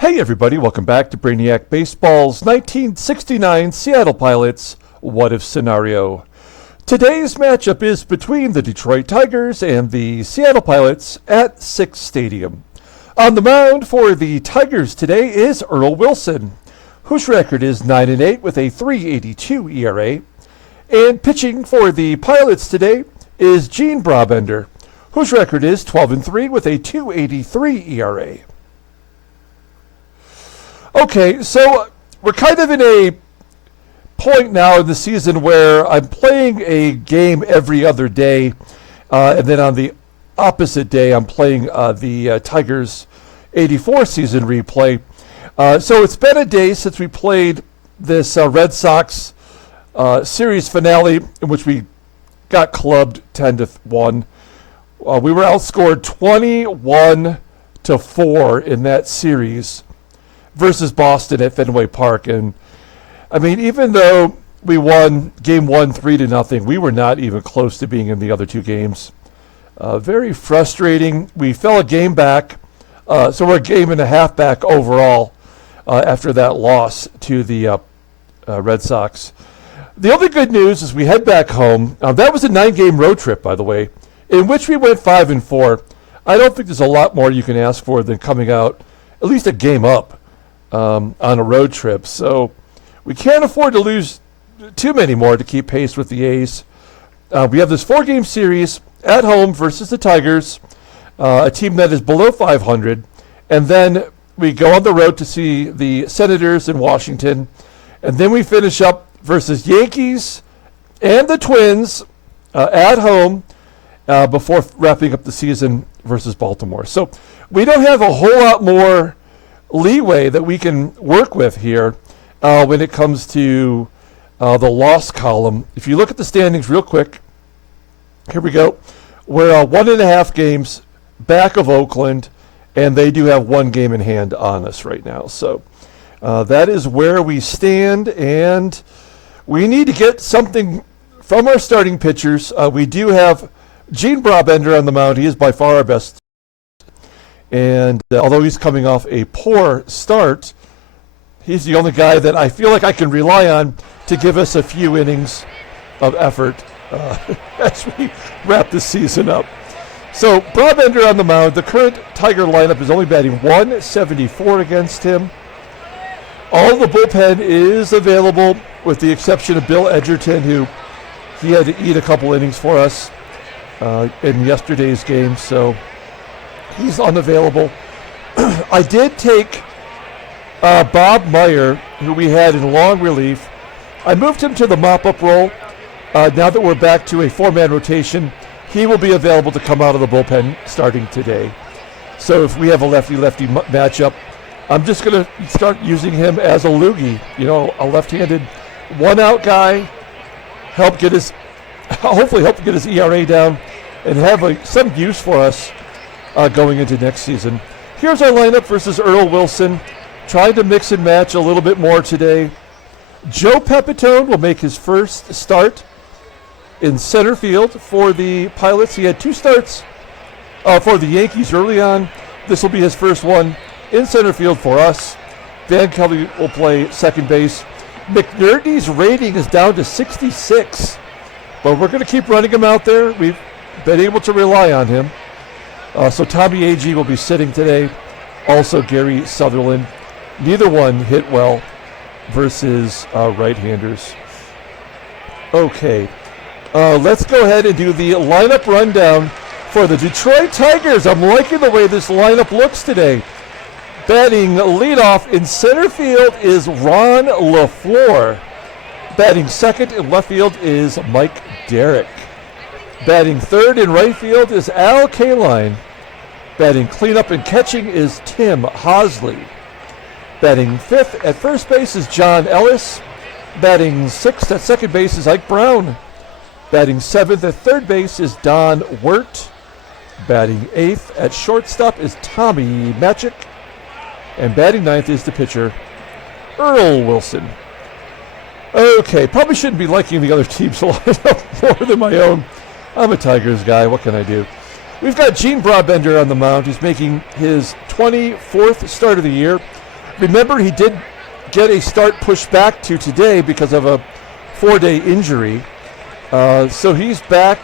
Hey everybody, welcome back to Brainiac Baseball's 1969 Seattle Pilots What If Scenario. Today's matchup is between the Detroit Tigers and the Seattle Pilots at Sick's Stadium. On the mound for the Tigers today is Earl Wilson, whose record is 9-8 with a 3.82 ERA. And pitching for the Pilots today is Gene Brabender, whose record is 12-3 with a 2.83 ERA. Okay, so we're kind of in a point now in the season where I'm playing a game every other day, and then on the opposite day I'm playing the Tigers 84 season replay. So it's been a day since we played this Red Sox series finale in which we got clubbed 10-1. We were outscored 21-4 in that series versus Boston at Fenway Park. And I mean, even though we won game 1 3-0, we were not even close to being in the other two games. Very frustrating. We fell a game back, so we're a game and a half back overall after that loss to the Red Sox. The only good news is we head back home. That was a 9-game road trip, by the way, in which we went 5-4. I don't think there's a lot more you can ask for than coming out at least a game up on a road trip. So we can't afford to lose too many more to keep pace with the A's. We have this 4-game series at home versus the Tigers, a team that is below 500. And then we go on the road to see the Senators in Washington. And then we finish up versus Yankees and the Twins at home before wrapping up the season versus Baltimore. So we don't have a whole lot more leeway that we can work with here when it comes to the loss column. If you look at the standings real quick, here we go. We're 1.5 games back of Oakland, and they do have 1 game in hand on us right now. So that is where we stand, and we need to get something from our starting pitchers. We do have Gene Brabender on the mound. He is by far our best. And although he's coming off a poor start, he's the only guy that I feel like I can rely on to give us a few innings of effort as we wrap this season up. So Brabender on the mound. The current Tiger lineup is only batting .174 against him. All the bullpen is available with the exception of Bill Edgerton, who he had to eat a couple innings for us in yesterday's game. So he's unavailable. I did take Bob Meyer, who we had in long relief. I moved him to the mop-up role. Now that we're back to a 4-man rotation, he will be available to come out of the bullpen starting today. So if we have a lefty-lefty matchup, I'm just going to start using him as a loogie. You know, a left-handed one-out guy, hopefully help get his ERA down and have some use for us going into next season. Here's our lineup versus Earl Wilson. Trying to mix and match a little bit more today. Joe PEPITONE will make his first start in center field for the Pilots. He had 2 starts for the Yankees early on. This will be his first one in center field for us. Van Kelly will play second base. McNERTNEY's rating is down to 66, but we're going to keep running him out there. We've been able to rely on him. So Tommy Agee will be sitting today. Also Gary Sutherland. Neither one hit well versus right-handers. Okay, let's go ahead and do the lineup rundown for the Detroit Tigers. I'm liking the way this lineup looks today. Batting leadoff in center field is Ron LeFLORE. Batting second in left field is Mike DERRICK. Batting third in right field is KALINE. Batting cleanup and catching is Tim HOSLEY. Batting fifth at first base is John ELLIS. Batting sixth at second base is Ike Brown. Batting seventh at third base is Don WERT. Batting eighth at shortstop is Tommy MATCHIK. And batting ninth is the pitcher, Earl Wilson. Okay, probably shouldn't be liking the other team's lineup more than my own. I'm a Tigers guy. What can I do? We've got Gene Brabender on the mound. He's making his 24th start of the year. remember, he did get a start pushed back to today because of a 4-day injury. So he's back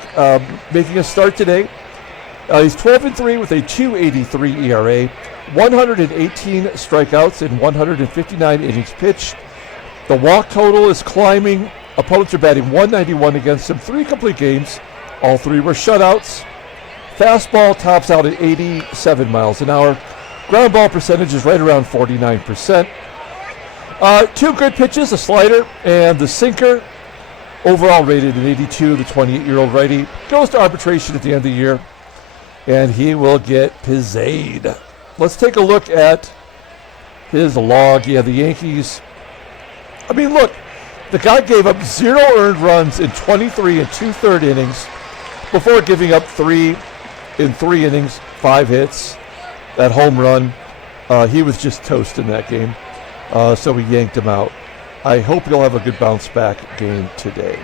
making a start today. He's 12-3 with a 2.83 ERA, 118 strikeouts in 159 innings pitched. The walk total is climbing. Opponents are batting 191 against him. 3 complete games. All 3 were shutouts. Fastball tops out at 87 miles an hour. Ground ball percentage is right around 49%. 2 good pitches, a slider and the sinker. Overall rated an 82. The 28-year-old righty goes to arbitration at the end of the year, and he will get pizzade. Let's take a look at his log. Yeah, the Yankees. I mean, look, the guy gave up 0 earned runs in 23 and 2/3 innings before giving up 3 in 3 innings, 5 hits, that home run. He was just toast in that game, so we yanked him out. I hope he'll have a good bounce back game today.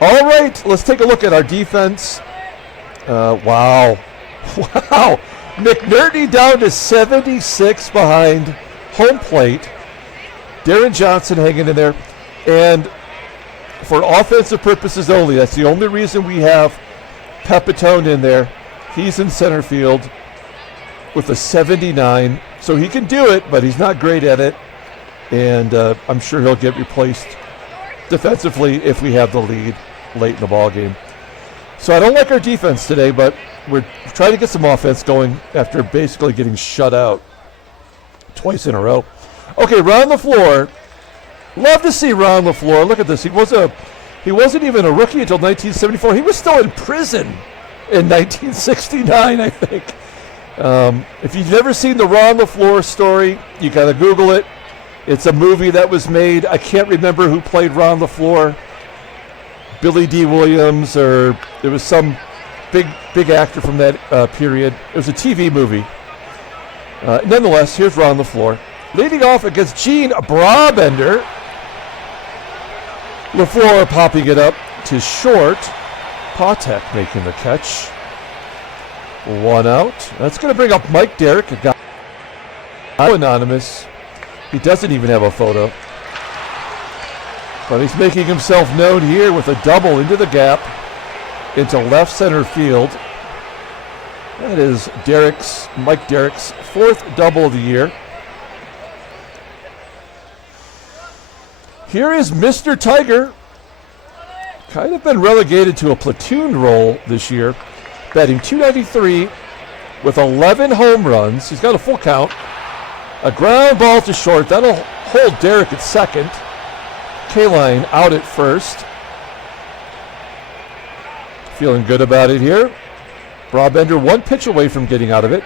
All right, let's take a look at our defense. Wow. McNERTNEY down to 76 behind home plate. Deron Johnson hanging in there. And for offensive purposes only, that's the only reason we have PEPITONE in there. He's in center field with a 79. So he can do it, but he's not great at it. And I'm sure he'll get replaced defensively if we have the lead late in the ball game. So I don't like our defense today, but we're trying to get some offense going after basically getting shut out twice in a row. Okay, Ron LeFLORE. Love to see Ron LeFLORE. Look at this. He wasn't even a rookie until 1974. He was still in prison in 1969, I think. If you've never seen the Ron LeFLORE story, you got to Google it. It's a movie that was made. I can't remember who played Ron LeFLORE. Billy D. Williams, or there was some big actor from that period. It was a TV movie. Nonetheless, here's Ron LeFLORE leading off against Gene Brabender. LeFLORE popping it up to short. PATEK making the catch. 1 out. That's going to bring up Mike Derrick, a guy anonymous. He doesn't even have a photo. But he's making himself known here with a double into the gap into left center field. That is Mike Derrick's 4th double of the year. Here is Mr. Tiger. Kind of been relegated to a platoon role this year. Batting 293 with 11 home runs. He's got a full count. A ground ball to short. That'll hold Derrick at second. KALINE out at first. Feeling good about it here. Brabender 1 pitch away from getting out of it.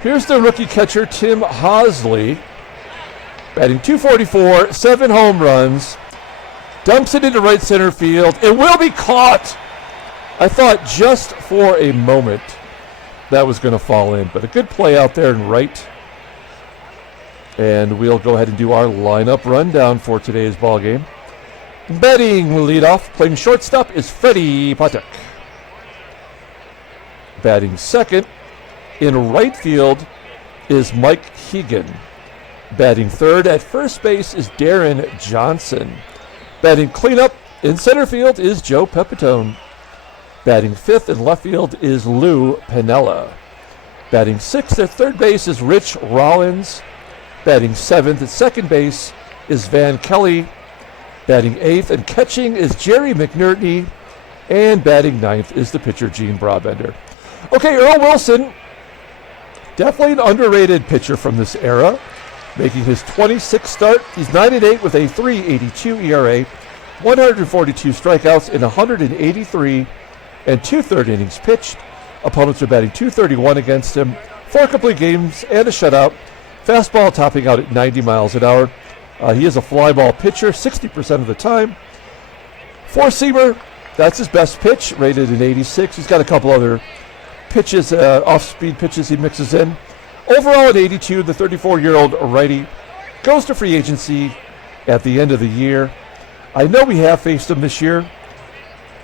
Here's the rookie catcher, Tim HOSLEY. Batting 244, 7 home runs. Dumps it into right center field. It will be caught. I thought just for a moment that was going to fall in, but a good play out there in right. And we'll go ahead and do our lineup rundown for today's ball game. Batting leadoff, playing shortstop, is Freddie PATEK. Batting second in right field is Mike HEGAN. Batting third at first base is Deron Johnson. Batting cleanup in center field is Joe PEPITONE. Batting fifth in left field is Lou Piniella. Batting sixth at third base is Rich Rollins. Batting seventh at second base is Van Kelly. Batting eighth and catching is Jerry McNERTNEY. And batting ninth is the pitcher Gene Brabender. Okay, Earl Wilson, definitely an underrated pitcher from this era, making his 26th start. He's 9-8 with a 3.82 ERA, 142 strikeouts in 183 and 2/3 innings pitched. Opponents are batting 231 against him, 4 complete games and a shutout. Fastball topping out at 90 miles an hour. He is a fly ball pitcher 60% of the time. Four-seamer, that's his best pitch, rated an 86. He's got a couple other pitches, off-speed pitches he mixes in. Overall at 82, the 34-year-old righty goes to free agency at the end of the year. I know we have faced him this year.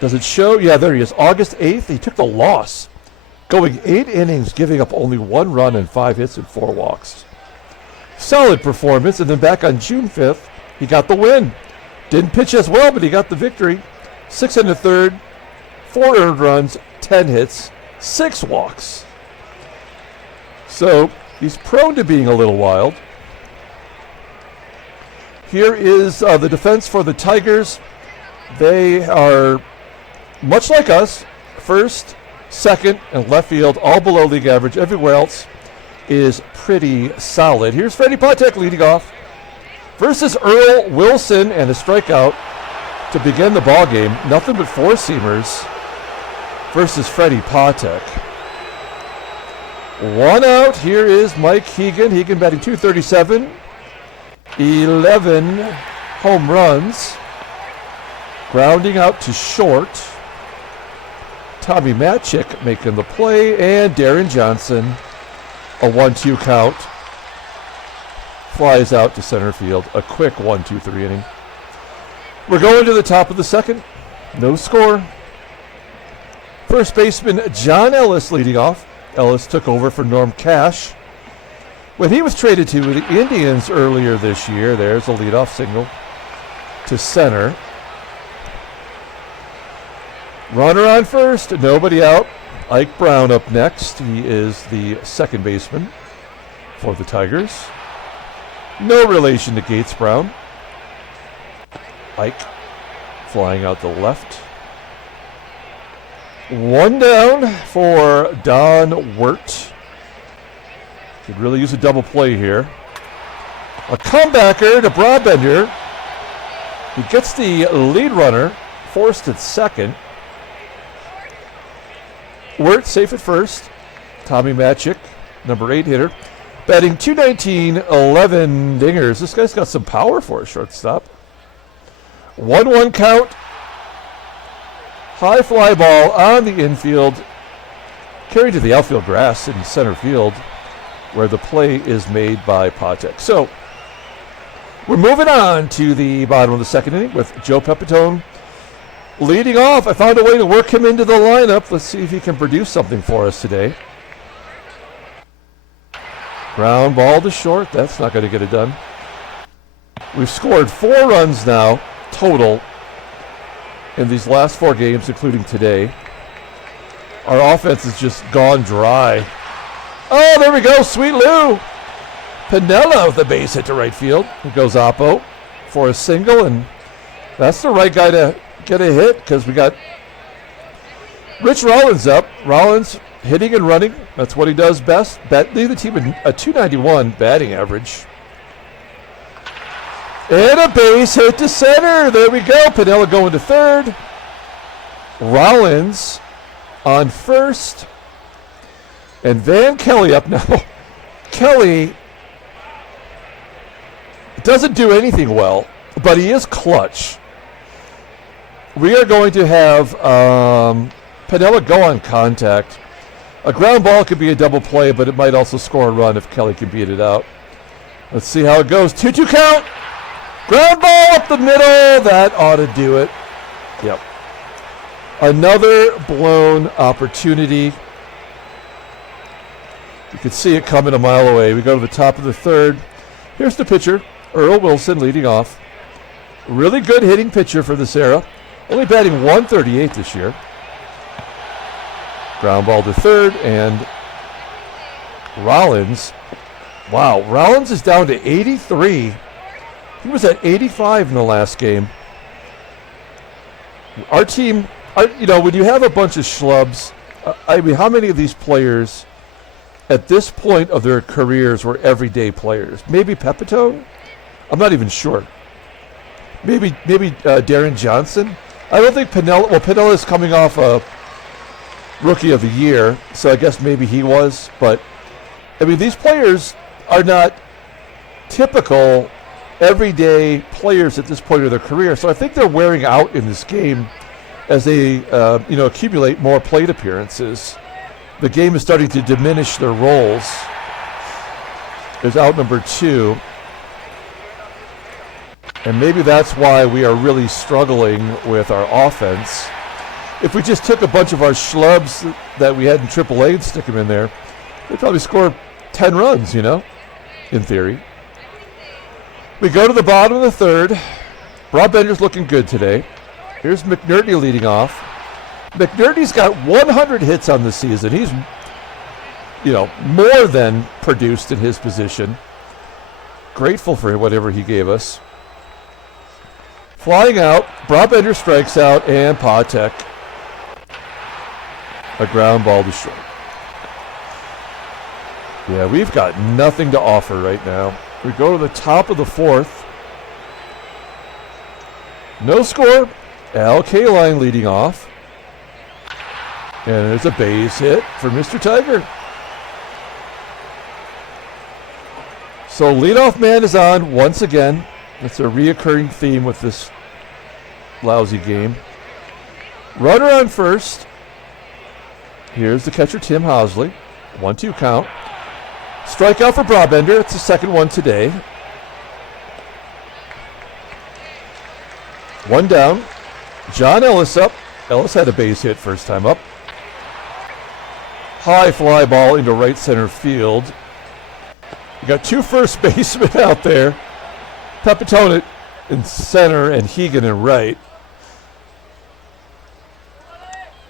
Does it show? Yeah, there he is. August 8th, he took the loss, going 8 innings, giving up only 1 run and 5 hits and 4 walks. solid performance. And then back on June 5th, he got the win. Didn't pitch as well, but he got the victory. 6 1/3, 4 earned runs, 10 hits, 6 walks. So he's prone to being a little wild. Here is the defense for the Tigers. They are much like us, first, second, and left field, all below league average. Everywhere else is pretty solid. Here's Freddie PATEK leading off versus Earl Wilson, and a strikeout to begin the ball game. Nothing but four-seamers versus Freddie PATEK. 1 out. Here is Mike HEGAN. HEGAN batting .237. 11 home runs. Grounding out to short. Tommy MATCHIK making the play, and Deron Johnson, a 1-2 count. Flies out to center field. A quick 1-2-3 inning. We're going to the top of the second. No score. First baseman John Ellis leading off. Ellis took over for Norm Cash when he was traded to the Indians earlier this year. There's a leadoff single to center. Runner on first, nobody out. Ike Brown up next. He is the second baseman for the Tigers. No relation to Gates Brown. Ike flying out the left. 1 down for Don WERT. Could really use a double play here. A comebacker to Brabender. He gets the lead runner, forced at second. WERT safe at first. Tommy MATCHIK, number 8 hitter. Batting .219, 11 dingers. This guy's got some power for a shortstop. 1-1 count. High fly ball on the infield. Carried to the outfield grass in center field, where the play is made by PATEK. So we're moving on to the bottom of the second inning with Joe Pepitone leading off. I found a way to work him into the lineup. Let's see if he can produce something for us today. Ground ball to short. That's not going to get it done. We've scored 4 runs now total in these last 4 games, including today. Our offense has just gone dry. Oh, there we go. Sweet Lou. Piniella with the base hit to right field. He goes oppo for a single, and that's the right guy to get a hit because we got Rich Rollins up. Rollins hitting and running. That's what he does best. Lead the team a .291 batting average. And a base hit to center. There we go. Piniella going to third. Rollins on first. And Van Kelly up now. Kelly doesn't do anything well, but he is clutch. We are going to have Piniella go on contact. A ground ball could be a double play, but it might also score a run if Kelly can beat it out. Let's see how it goes. 2-2 count. Ground ball up the middle. That ought to do it. Yep. Another blown opportunity. You can see it coming a mile away. We go to the top of the third. Here's the pitcher, Earl Wilson, leading off. Really good hitting pitcher for this era. Only batting .138 this year. Ground ball to third, and Rollins. Wow, Rollins is down to 83. He was at 85 in the last game. Our team, when you have a bunch of schlubs, I mean, how many of these players at this point of their careers were everyday players? Maybe Pepitone? I'm not even sure. Maybe Deron Johnson? I don't think Piniella. Well, Piniella is coming off a Rookie of the Year, so I guess maybe he was. But, I mean, these players are not typical everyday players at this point of their career. So I think they're wearing out in this game as they, accumulate more plate appearances. The game is starting to diminish their roles. There's out number 2. And maybe that's why we are really struggling with our offense. If we just took a bunch of our schlubs that we had in AAA and stick them in there, we'd probably score 10 runs, in theory. We go to the bottom of the third. Brabender's looking good today. Here's McNERTNEY leading off. McNERTNEY's got 100 hits on the season. He's, more than produced in his position. Grateful for whatever he gave us. Flying out, Brabender strikes out, and PATEK. A ground ball to short. Yeah, we've got nothing to offer right now. We go to the top of the fourth. No score. KALINE leading off. And there's a base hit for Mr. Tiger. So leadoff man is on once again. That's a reoccurring theme with this lousy game. Runner on first. Here's the catcher, Tim HOSLEY. 1-2 count. Strikeout for Brabender. It's the second one today. One down. John Ellis up. Ellis had a base hit first time up. High fly ball into right center field. You got two first basemen out there. PEPITONE in center and HEGAN in right.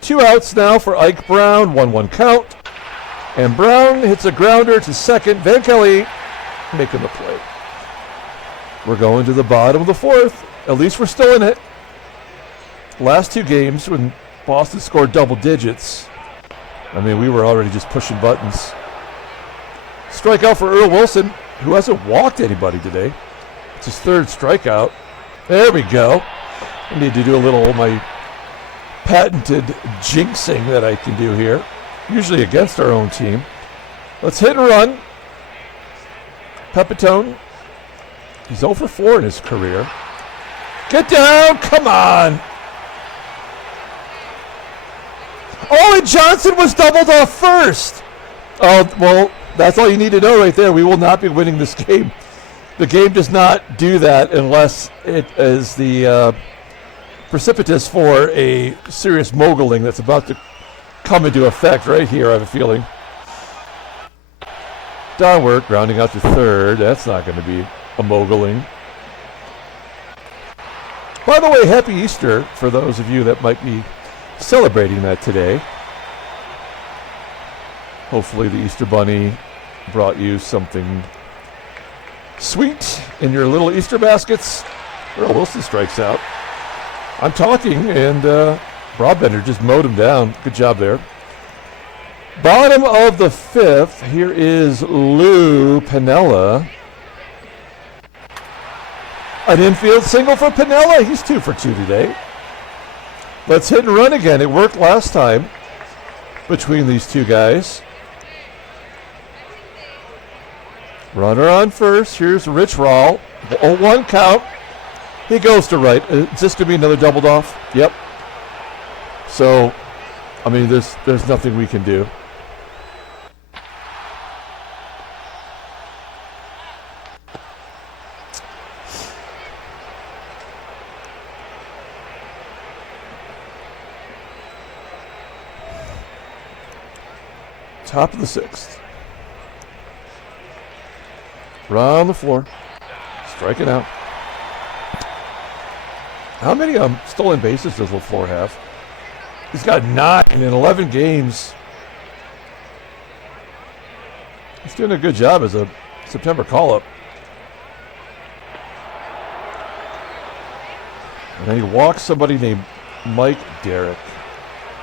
2 outs now for Ike Brown. 1-1 count. And Brown hits a grounder to second. Van Kelly making the play. We're going to the bottom of the fourth. At least we're still in it. Last two games when Boston scored double digits, we were already just pushing buttons. Strikeout for Earl Wilson, who hasn't walked anybody today. It's his third strikeout. There we go. I need to do a little of my patented jinxing that I can do here, usually against our own team. Let's hit and run. PEPITONE, he's 0 for 4 in his career. Get down, come on. Oh, and Johnson was doubled off first. Oh, well, that's all you need to know right there. We will not be winning this game. The game does not do that unless it is the precipitous for a serious moguling that's about to come into effect right here, I have a feeling. Downward, grounding out to third. That's not going to be a moguling. By the way, happy Easter for those of you that might be celebrating that today. Hopefully the Easter Bunny brought you something sweet in your little Easter baskets. Earl Wilson strikes out. I'm talking, and Brabender just mowed him down. Good job there. Bottom of the fifth, here is Lou Piniella. An infield single for Piniella. He's 2 for 2 today. Let's hit and run again. It worked last time between these two guys. Runner on first. Here's Rich Rawl. 0-1 count. He goes to right. Is this going to be another doubled off? Yep. So, there's nothing we can do. Top of the sixth. Run on the floor. Striking out. How many stolen bases does LeFLORE have? He's got 9 in 11 games. He's doing a good job as a September call-up. And then he walks somebody named Mike DERRICK.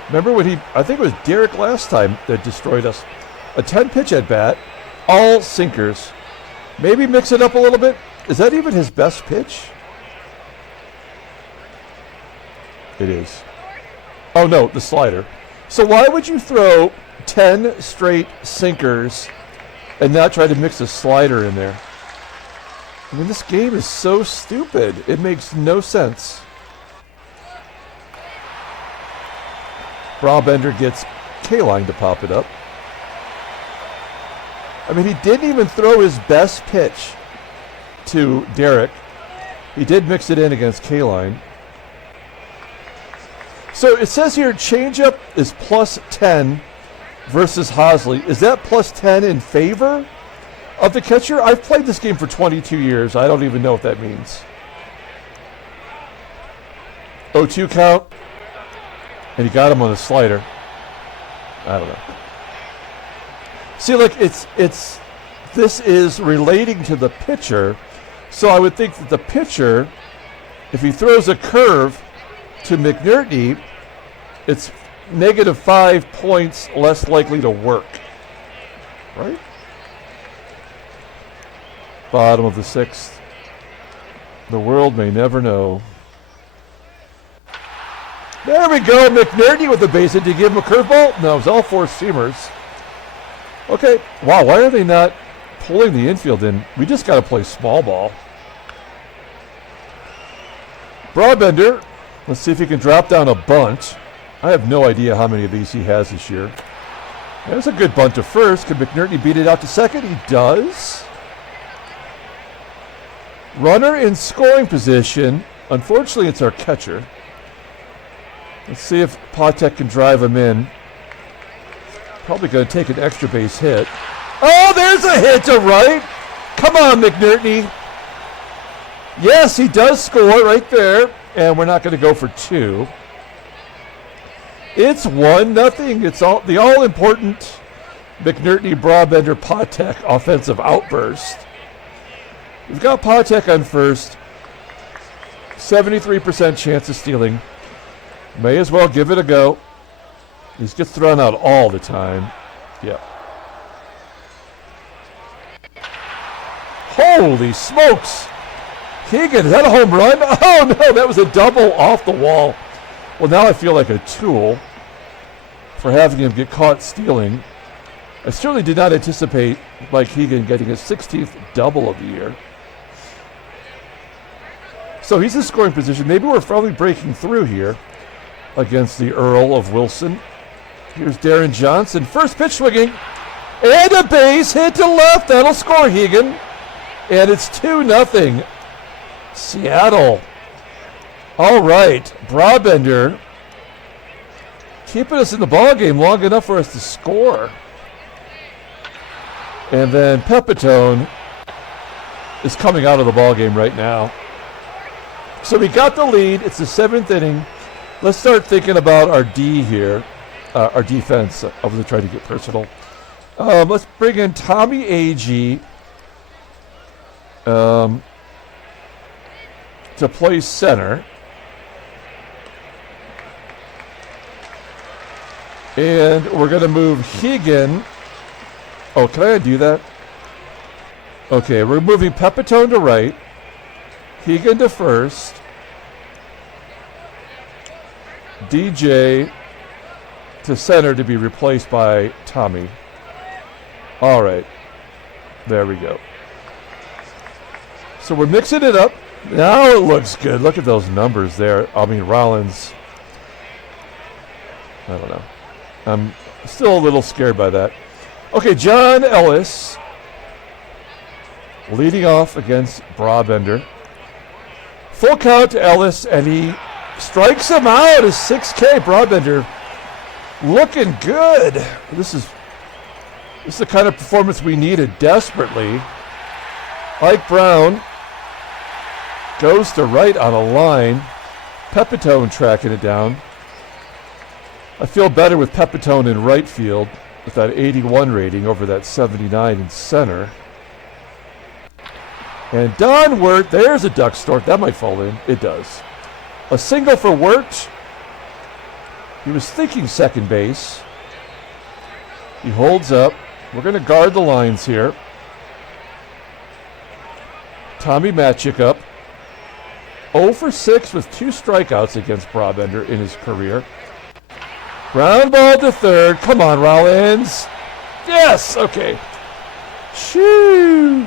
Remember when I think it was DERRICK last time that destroyed us. A 10-pitch at-bat, all sinkers. Maybe mix it up a little bit. Is that even his best pitch? It is. Oh, no, the slider. So why would you throw 10 straight sinkers and not try to mix a slider in there? This game is so stupid. It makes no sense. Brabender gets KALINE to pop it up. He didn't even throw his best pitch to DERRICK. He did mix it in against KALINE. So it says here changeup is +10 versus HOSLEY. Is that +10 in favor of the catcher. I've played this game for 22 years. I don't even know what that means. 0-2 count. And he got him on the slider. I don't know. See, like, this is relating to the pitcher. So I would think that the pitcher, if he throws a curve to McNERTNEY, it's -5 points less likely to work. Right? Bottom of the 6th. The world may never know. There we go. McNERTNEY with the base hit. Did you give him a curveball? No, it was all 4 seamers. Okay. Wow, why are they not pulling the infield in? We just got to play small ball. Brabender. Let's see if he can drop down a bunt. I have no idea how many of these he has this year. There's a good bunt to first. Can McNERTNEY beat it out to second? He does. Runner in scoring position. Unfortunately, it's our catcher. Let's see if PATEK can drive him in. Probably going to take an extra base hit. Oh, there's a hit to right. Come on, McNERTNEY. Yes, he does score right there. And we're not going to go for 2. It's 1-0. It's the all-important McNERTNEY, Brabender, PATEK offensive outburst. We've got PATEK on first. 73% chance of stealing. May as well give it a go. He gets thrown out all the time. Yeah. Holy smokes! HEGAN, is that a home run? Oh no, that was a double off the wall. Well, now I feel like a tool for having him get caught stealing. I certainly did not anticipate Mike HEGAN getting his 16th double of the year. So he's in scoring position. Maybe we're finally breaking through here against the Earl of Wilson. Here's Deron Johnson. First pitch swinging. And a base hit to left. That'll score HEGAN. And it's 2-0. Seattle. All right. Brabender keeping us in the ballgame long enough for us to score. And then PEPITONE is coming out of the ballgame right now. So we got the lead. It's the 7th inning. Let's start thinking about our D here, our defense. I wasn't trying to get personal. Let's bring in Tommy A.G. To play center. And we're going to move HEGAN. Oh, can I undo that? Okay, we're moving PEPITONE to right. HEGAN to first. DJ to center to be replaced by Tommy. All right. There we go. So we're mixing it up. Now it looks good. Look at those numbers there. I mean, Rollins. I don't know. I'm still a little scared by that. Okay, John Ellis leading off against Brabender. Full count to Ellis, and he strikes him out. His 6K. Brabender looking good. This is the kind of performance we needed desperately. Ike Brown goes to right on a line. PEPITONE tracking it down. I feel better with PEPITONE in right field with that 81 rating over that 79 in center. And Don WERT, there's a duck stork. That might fall in. It does. A single for WERT. He was thinking second base. He holds up. We're going to guard the lines here. Tommy MATCHIK up. 0 for 6 with 2 strikeouts against Brabender in his career. Ground ball to third. Come on, Rollins. Yes! Okay. Shoo!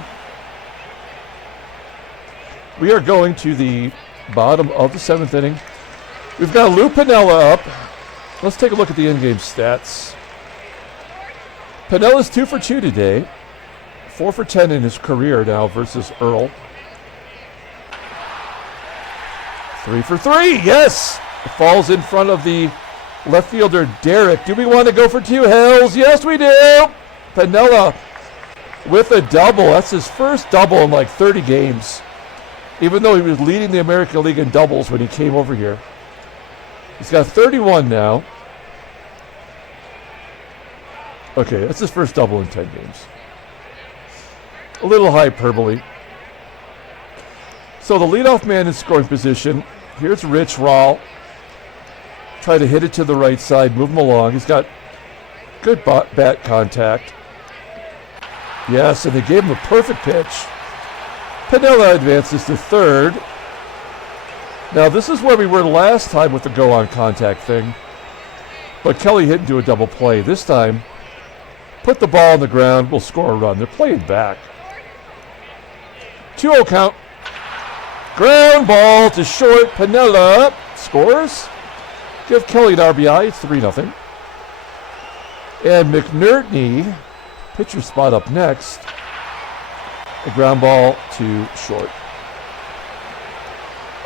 We are going to the bottom of the 7th inning. We've got Lou Piniella up. Let's take a look at the in-game stats. Piniella's 2 for 2 today. 4 for 10 in his career now versus Earl. 3 for 3, yes! It falls in front of the left fielder, DERRICK. Do we want to go for 2 hells? Yes, we do! Piniella with a double. That's his first double in like 30 games. Even though he was leading the American League in doubles when he came over here. He's got 31 now. Okay, that's his first double in 10 games. A little hyperbole. So the leadoff man in scoring position. Here's Rich Rawl. Try to hit it to the right side, move him along. He's got good bat contact. Yes, and they gave him a perfect pitch. Piniella advances to third. Now this is where we were last time with the go-on contact thing. But Kelly hit into a double play. This time, put the ball on the ground, we'll score a run. They're playing back. 2-0 count. Ground ball to short. Piniella scores. Give Kelly an RBI. It's 3-0. And McNERTNEY, pitcher spot up next. A ground ball to short.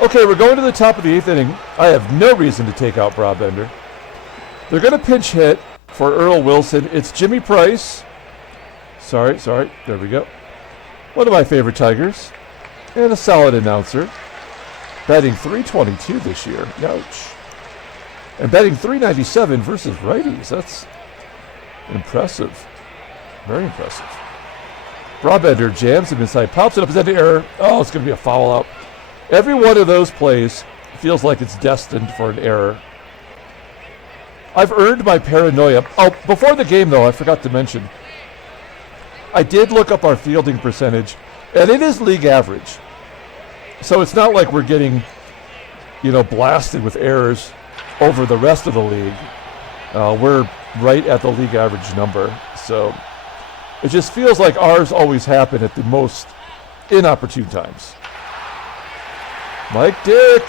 Okay, we're going to the top of the 8th inning. I have no reason to take out Brabender. They're going to pinch hit for Earl Wilson. It's Jimmy Price. Sorry. There we go. One of my favorite Tigers. And a solid announcer. Batting .322 this year. Ouch. And batting .397 versus righties. That's impressive. Very impressive. Brabender jams him inside, pops it up, is that an error? Oh, it's going to be a foul out. Every one of those plays feels like it's destined for an error. I've earned my paranoia. Oh, before the game, though, I forgot to mention, I did look up our fielding percentage, and it is league average. So it's not like we're getting, blasted with errors over the rest of the league. We're right at the league average number. So it just feels like ours always happen at the most inopportune times. Mike Dick.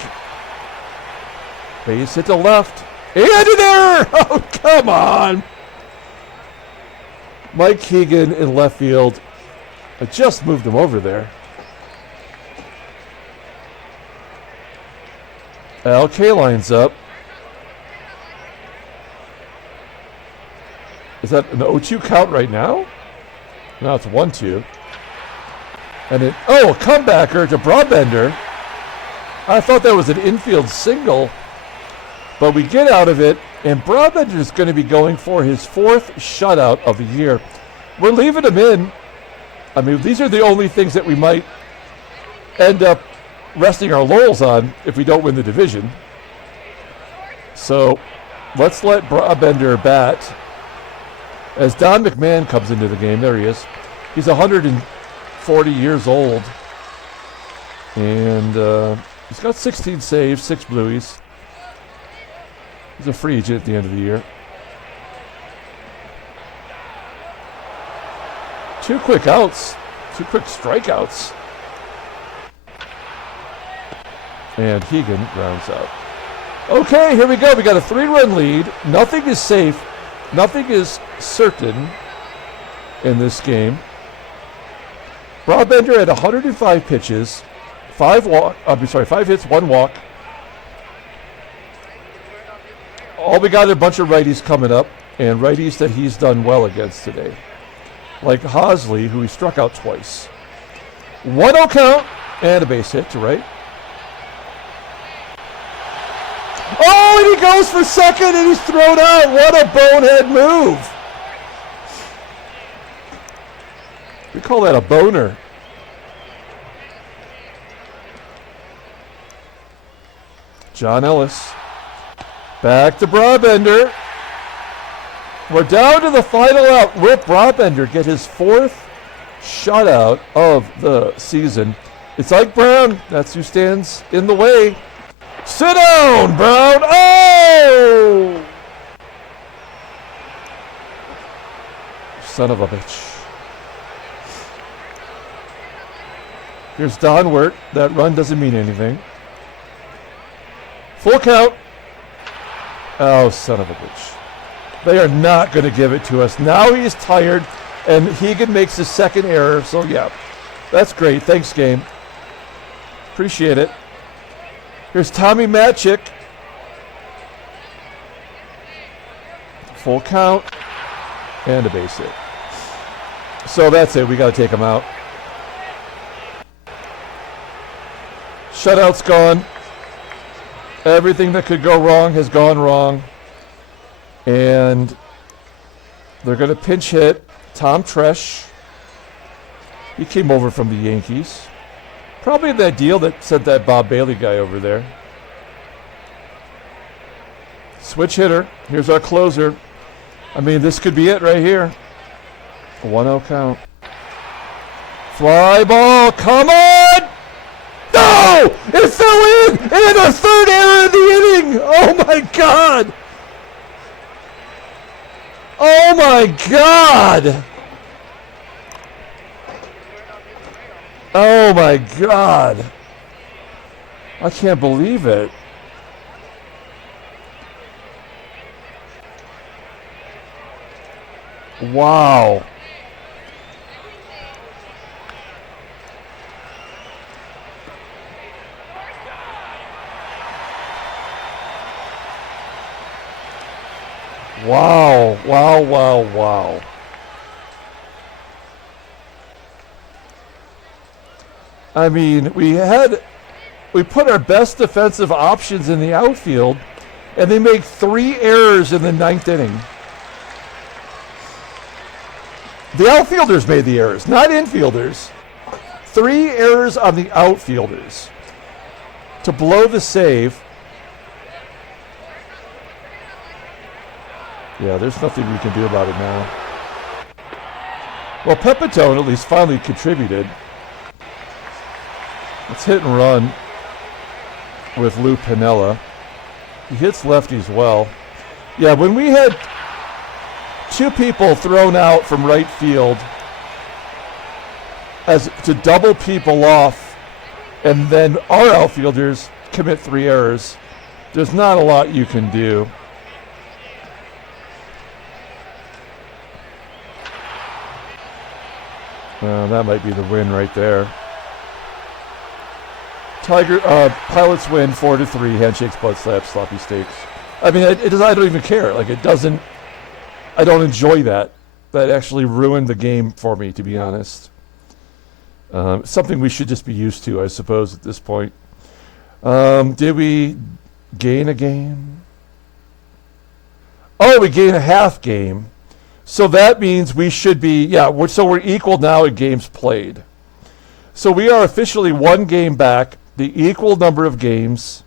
Base hit to left. And an error! Oh, come on! Mike HEGAN in left field. I just moved him over there. KALINE's up. Is that an 0-2 count right now? No, it's 1-2. And a comebacker to Brabender. I thought that was an infield single. But we get out of it, and Brabender is going to be going for his 4th shutout of the year. We're leaving him in. I mean, these are the only things that we might end up resting our laurels on if we don't win the division. So let's let Brabender bat. As Don McMahon comes into the game, there he is. He's 140 years old. And he's got 16 saves, 6 blueies. He's a free agent at the end of the year. 2 quick outs. 2 quick strikeouts. And HEGAN grounds out. Okay, here we go. We got a 3-run lead. Nothing is safe. Nothing is certain in this game. Brabender had 105 pitches, 5 hits, 1 walk. We got a bunch of righties coming up, and righties that he's done well against today. Like HOSLEY, who he struck out twice. 1-0 count, and a base hit to right. Oh, and he goes for second, and he's thrown out. What a bonehead move. We call that a boner. John Ellis. Back to Brabender. We're down to the final out. Will Brabender get his 4th shutout of the season? It's Ike Brown. That's who stands in the way. Sit down, Brown. Oh! Son of a bitch. Here's Don WERT. That run doesn't mean anything. Full count. Oh, son of a bitch. They are not going to give it to us. Now he is tired, and HEGAN makes his 2nd error. So, yeah, that's great. Thanks, game. Appreciate it. Here's Tommy MATCHIK. Full count and a base hit. So that's it. We got to take him out. Shutout's gone. Everything that could go wrong has gone wrong. And they're going to pinch hit Tom Tresh. He came over from the Yankees. Probably that deal that sent that Bob Bailey guy over there. Switch hitter. Here's our closer. I mean, this could be it right here. 1-0 count. Fly ball. Come on! No! It fell in! And a third error in the inning! Oh my God! Oh my God! Oh my God! I can't believe it. Wow. Wow, wow, wow, wow. I mean, we put our best defensive options in the outfield, and they make 3 errors in the 9th inning. The outfielders made the errors, not infielders. 3 errors on the outfielders to blow the save. Yeah, there's nothing we can do about it now. Well, Pepitone at least finally contributed. Let's hit and run with Lou Piniella. He hits lefties well. Yeah, when we had 2 people thrown out from right field as to double people off, and then our outfielders commit 3 errors, there's not a lot you can do. That might be the win right there. Pilots win 4-3. Handshakes, butt slaps, sloppy steaks. I mean, I don't even care. Like, it doesn't. I don't enjoy that. That actually ruined the game for me, to be honest. Something we should just be used to, I suppose, at this point. Did we gain a game? Oh, we gained a half game. So that means we should be, so we're equal now in games played. So we are officially 1 game back, the equal number of games.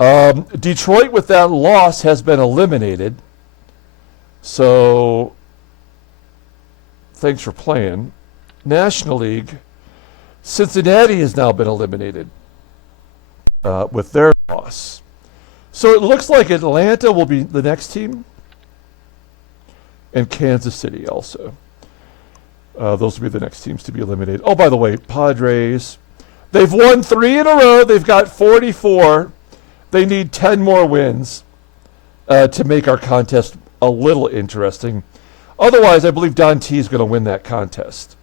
Detroit, with that loss, has been eliminated. So thanks for playing. National League, Cincinnati has now been eliminated with their loss. So it looks like Atlanta will be the next team. And Kansas City also. Those will be the next teams to be eliminated. Oh, by the way, Padres. They've won 3 in a row. They've got 44. They need 10 more wins to make our contest a little interesting. Otherwise, I believe Don T is going to win that contest.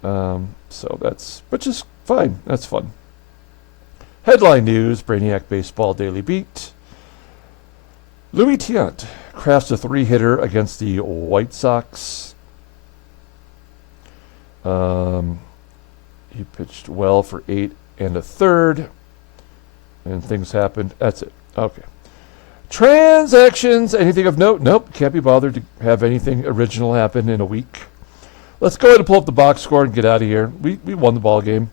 Which is fine. That's fun. Headline news, Brainiac Baseball Daily Beat. Louis Tiant crafts a 3-hitter against the White Sox. He pitched well for 8 1/3. And things happened. That's it. Okay. Transactions. Anything of note? Nope. Can't be bothered to have anything original happen in a week. Let's go ahead and pull up the box score and get out of here. We won the ball game.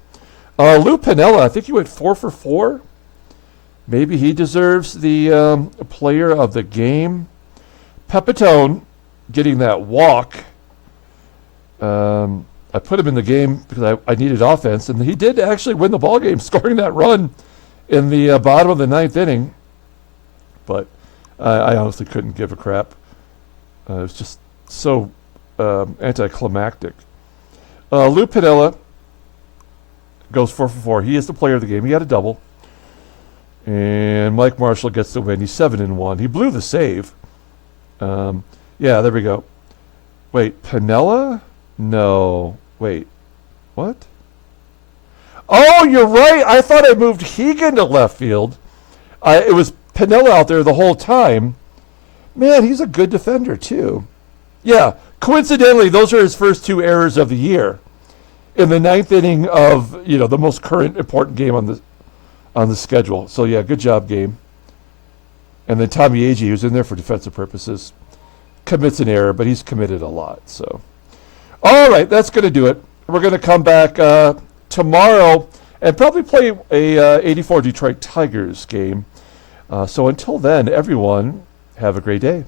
Lou Piniella, I think he went 4 for 4. Maybe he deserves the player of the game. Pepitone getting that walk. I put him in the game because I needed offense, and he did actually win the ball game, scoring that run in the bottom of the 9th inning. But I honestly couldn't give a crap. It was just so anticlimactic. Lou Piniella goes 4 for 4. He is the player of the game. He had a double. And Mike Marshall gets the win. He's 7-1. He blew the save. Yeah, there we go. Wait, Piniella? No. Wait. What? Oh, you're right. I thought I moved HEGAN to left field. It was Piniella out there the whole time. Man, he's a good defender, too. Yeah, coincidentally, those are his first 2 errors of the year in the 9th inning of the most current important game on the schedule. So yeah, good job, game. And then Tommy Agee, who's in there for defensive purposes, commits an error, but he's committed a lot. So, all right, that's going to do it. We're going to come back tomorrow and probably play a 84 Detroit Tigers game. So until then, everyone, have a great day.